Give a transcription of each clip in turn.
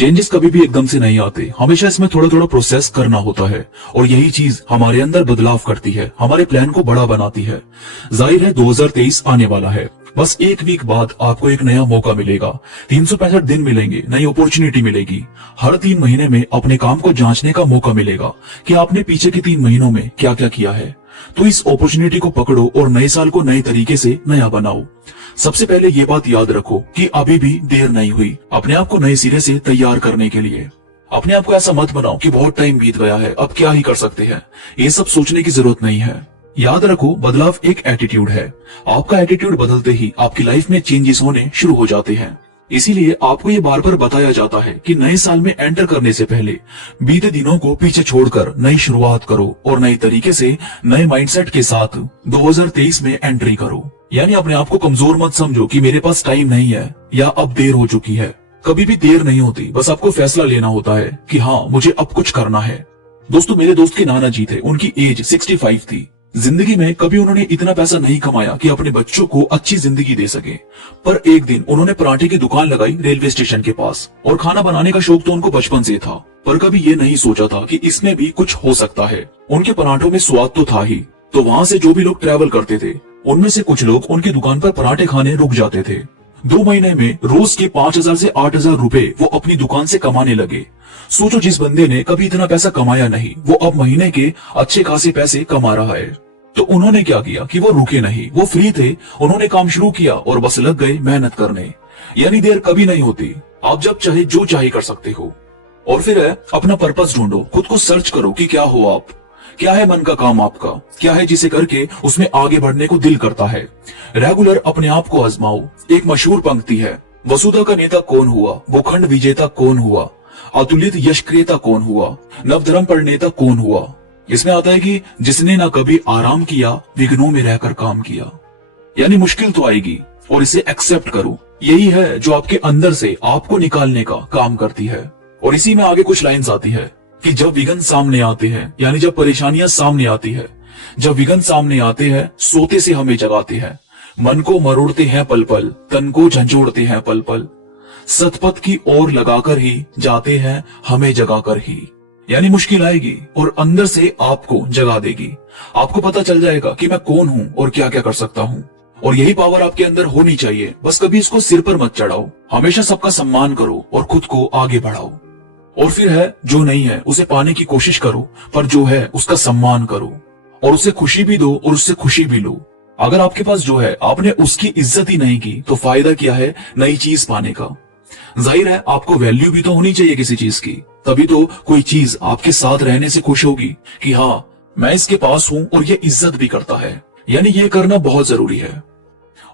Changes कभी भी एकदम से नहीं आते, हमेशा इसमें थोड़ा थोड़ा प्रोसेस करना होता है और यही चीज हमारे अंदर बदलाव करती है, हमारे प्लान को बड़ा बनाती है। जाहिर है 2023 आने वाला है, बस एक वीक बाद आपको एक नया मौका मिलेगा, 365 दिन मिलेंगे, नई अपॉर्चुनिटी मिलेगी। हर 3 महीने में अपने काम को जांचने का मौका मिलेगा कि आपने पीछे के 3 महीनों में क्या क्या किया है। तो इस अपॉर्चुनिटी को पकड़ो और नए साल को नए तरीके से नया बनाओ। सबसे पहले ये बात याद रखो कि अभी भी देर नहीं हुई अपने आप को नए सिरे से तैयार करने के लिए। अपने आप को ऐसा मत बनाओ कि बहुत टाइम बीत गया है, अब क्या ही कर सकते हैं। ये सब सोचने की जरूरत नहीं है। याद रखो, बदलाव एक एटीट्यूड है। आपका एटीट्यूड बदलते ही आपकी लाइफ में चेंजेस होने शुरू हो जाते हैं। इसीलिए आपको ये बार बार बताया जाता है कि नए साल में एंटर करने से पहले बीते दिनों को पीछे छोड़कर नई शुरुआत करो और नए तरीके से नए माइंडसेट के साथ 2023 में एंट्री करो। यानी अपने आप को कमजोर मत समझो कि मेरे पास टाइम नहीं है या अब देर हो चुकी है। कभी भी देर नहीं होती, बस आपको फैसला लेना होता है कि हाँ, मुझे अब कुछ करना है। दोस्तों, मेरे दोस्त के नाना जी थे, उनकी एज 65 थी। जिंदगी में कभी उन्होंने इतना पैसा नहीं कमाया कि अपने बच्चों को अच्छी जिंदगी दे सके, पर एक दिन उन्होंने पराठे की दुकान लगाई रेलवे स्टेशन के पास। और खाना बनाने का शौक तो उनको बचपन से था, पर कभी ये नहीं सोचा था कि इसमें भी कुछ हो सकता है। उनके पराठों में स्वाद तो था ही, तो वहाँ से जो भी लोग ट्रैवल करते थे उनमें से कुछ लोग उनकी दुकान पर पराठे खाने रुक जाते थे। 2 महीने में रोज के 5,000 से 8,000 रुपए वो अपनी दुकान से कमाने लगे। सोचो, जिस बंदे ने कभी इतना पैसा कमाया नहीं, वो अब महीने के अच्छे खासे पैसे कमा रहा है। तो उन्होंने क्या किया कि वो रुके नहीं, वो फ्री थे, उन्होंने काम शुरू किया और बस लग गए मेहनत करने। यानी देर कभी नहीं होती, आप जब चाहे जो चाहे कर सकते हो। और फिर है अपना पर्पस ढूंढो, खुद को सर्च करो कि क्या हो आप, क्या है मन का काम आपका, क्या है जिसे करके उसमें आगे बढ़ने को दिल करता है। रेगुलर अपने आप को आजमाओ। एक मशहूर पंक्ति है, वसुधा का नेता कौन हुआ, भूखंड विजेता कौन हुआ, अतुलित यशक्रियता कौन हुआ, नवधर्म प्रणेता कौन हुआ। इसमें आता है कि जिसने ना कभी आराम किया, विघ्नों में रहकर काम किया। यानी मुश्किल तो आएगी और इसे एक्सेप्ट करो। यही है जो आपके अंदर से आपको निकालने का काम करती है। और इसी में आगे कुछ लाइंस आती है कि जब विघ्न सामने आते हैं, यानी जब परेशानियां सामने आती है, जब विघ्न सामने आते हैं, सोते से हमें जगाते हैं, मन को मरोड़ते हैं पल पल, तन को झंझोड़ते हैं पल पल, सतपथ की ओर लगाकर ही जाते हैं हमें जगाकर ही। यानी मुश्किल आएगी और अंदर से आपको जगा देगी। आपको पता चल जाएगा कि मैं कौन हूं और क्या क्या कर सकता हूं। और यही पावर आपके अंदर होनी चाहिए। बस कभी इसको सिर पर मत चढ़ाओ, हमेशा सबका सम्मान करो और खुद को आगे बढ़ाओ। और फिर है, जो नहीं है उसे पाने की कोशिश करो, पर जो है उसका सम्मान करो और उसे खुशी भी दो और उससे खुशी भी लो। अगर आपके पास जो है आपने उसकी इज्जत ही नहीं की, तो फायदा क्या है नई चीज पाने का। जाहिर है आपको वैल्यू भी तो होनी चाहिए किसी चीज की, तभी तो कोई चीज आपके साथ रहने से खुश होगी कि हाँ, मैं इसके पास हूं और ये इज्जत भी करता है। यानी ये करना बहुत जरूरी है।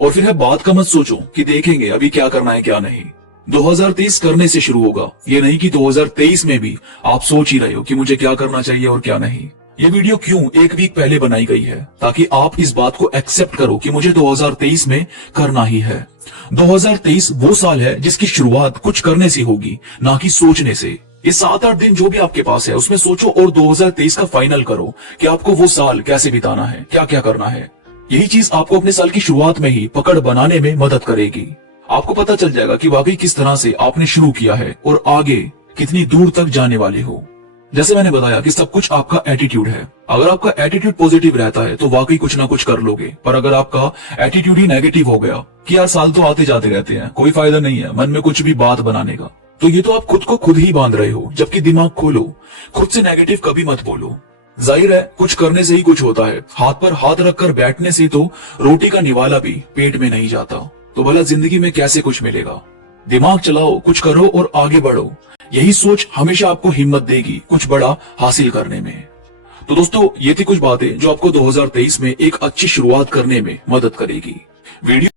और फिर है, बात का मत सोचो कि देखेंगे अभी क्या करना है क्या नहीं। 2023 करने से शुरू होगा, ये नहीं कि 2023 में भी आप सोच ही रहे हो कि मुझे क्या करना चाहिए और क्या नहीं। ये वीडियो क्यों एक वीक पहले बनाई गई है, ताकि आप इस बात को एक्सेप्ट करो कि मुझे 2023 में करना ही है। 2023 वो साल है जिसकी शुरुआत कुछ करने से होगी, ना कि सोचने से। ये 7-8 दिन जो भी आपके पास है उसमें सोचो और 2023 का फाइनल करो कि आपको वो साल कैसे बिताना है, क्या क्या करना है। यही चीज आपको अपने साल की शुरुआत में ही पकड़ बनाने में मदद करेगी। आपको पता चल जाएगा कि वाकई किस तरह से आपने शुरू किया है और आगे कितनी दूर तक जाने वाले हो। जैसे मैंने बताया कि सब कुछ आपका एटीट्यूड है। अगर आपका एटीट्यूड पॉजिटिव रहता है तो वाकई कुछ ना कुछ कर लोगे, पर अगर आपका एटीट्यूड ही नेगेटिव हो गया कि यार साल तो आते जाते रहते हैं, कोई फायदा नहीं है मन में कुछ भी बात बनाने का, तो ये तो आप खुद को खुद ही बांध रहे हो। जबकि दिमाग खोलो, खुद से नेगेटिव कभी मत बोलो। जाहिर है कुछ करने से ही कुछ होता है, हाथ पर हाथ रखकर बैठने से तो रोटी का निवाला भी पेट में नहीं जाता। तो भला जिंदगी में कैसे कुछ मिलेगा। दिमाग चलाओ, कुछ करो और आगे बढ़ो। यही सोच हमेशा आपको हिम्मत देगी कुछ बड़ा हासिल करने में। तो दोस्तों, ये थी कुछ बातें जो आपको 2023 में एक अच्छी शुरुआत करने में मदद करेगी। वीडियो